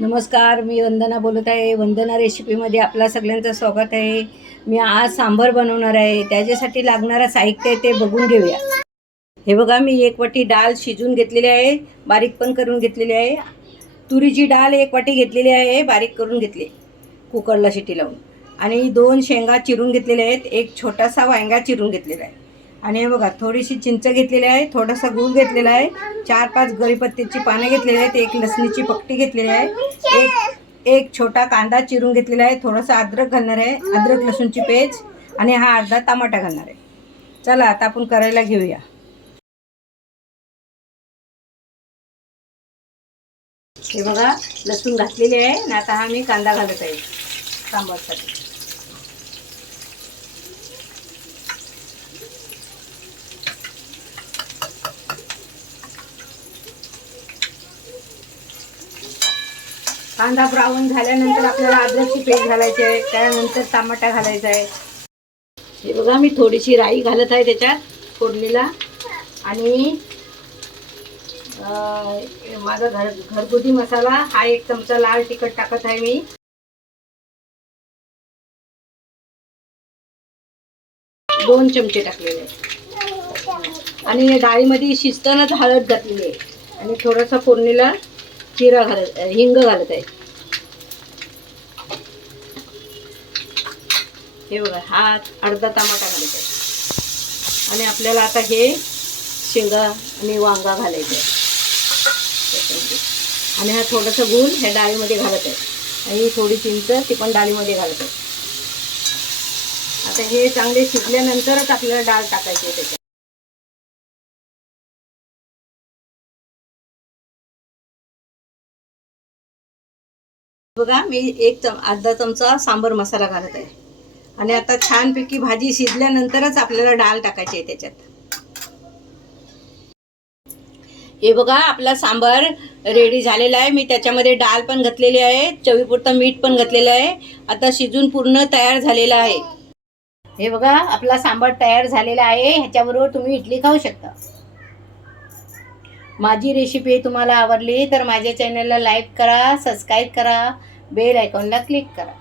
नमस्कार, मी वंदना बोलत आहे. वंदना रेसिपीमध्ये आपल्या सगळ्यांचं स्वागत आहे. मी आज सांबार बनवणार आहे. त्याच्यासाठी लागणारं साहित्य ते बघून घेऊया. हे बघा, मी एक वाटी डाळ शिजवून घेतलेली आहे, बारीक पण करून घेतलेली आहे. तुरीची डाळ एक वाटी घेतलेली आहे, बारीक करून घेतली कुकरला शिटी लावून. आणि 2 शेंगा चिरून घेतलेल्या आहेत, एक छोटासा वांगा चिरून घेतलेला आहे. आणि हे बघा, थोडीशी चिंच घेतलेली आहे, थोडासा गूळ घेतलेला आहे, 4-5 कढीपत्त्याची पानं घेतलेली आहेत, एक लसणीची पट्टी घेतलेली आहे, एक छोटा कांदा चिरून घेतलेला आहे, थोडासा अद्रक घालणार आहे, अद्रक लसूणची पेस्ट, आणि हा अर्धा टमाटा घालणार आहे. चला आता आपण करायला घेऊया. हे बघा, लसूण घातलेले आहे आणि आता हा मी कांदा घालत आहे सांबारसाठी. कांदा ब्राऊन झाल्यानंतर आपल्याला अद्रकची पेस्ट घालायची आहे, त्यानंतर टमाटा घालायचा आहे. हे बघा, मी थोडीशी राई घालत आहे त्याच्यात फोडणीला. आणि माझा घरगुती मसाला हा 1 चमचा लाल तिखट टाकत आहे मी. 2 चमचे टाकलेले आहे. आणि डाळीमध्ये शिजतानाच हळद घातलेली आहे आणि थोडासा फोडणीला हिंग घालत आहे. हे बघा, हा अर्धा टमाटा घालत आहे. आणि आपल्याला आता हे शेंगा आणि वांगा घालायचं आहे त्याच्यामध्ये. आणि हा थोडासा गूळ ह्या डाळीमध्ये घालत आहे आणि थोडी चिंच ती पण डाळीमध्ये घालत आहे. आता हे चांगले शिजल्यानंतरच आपल्याला डाळ टाकायची आहे त्याच्यात. बघा, मी अर्धा चमचा सांबर मसाला घालत आहे. आणि आता छानपैकी भाजी शिजल्यानंतरच आपल्याला डाळ टाकायची आहे त्याच्यात. हे बघा, आपला सांबार रेडी झालेला आहे. मी त्याच्यामध्ये डाळ पण घातलेली आहे, चवीपुरतं मीठ पण घातलेलं आहे. आता शिजून पूर्ण तयार झालेला आहे. हे बघा, आपला सांबार तयार झालेला आहे. ह्याच्याबरोबर तुम्ही इडली खाऊ शकता. माझी रेसिपी तुम्हाला आवडली तर माझ्या चॅनलला लाईक करा, सबस्क्राईब करा, बेल आयकॉनला क्लिक करा.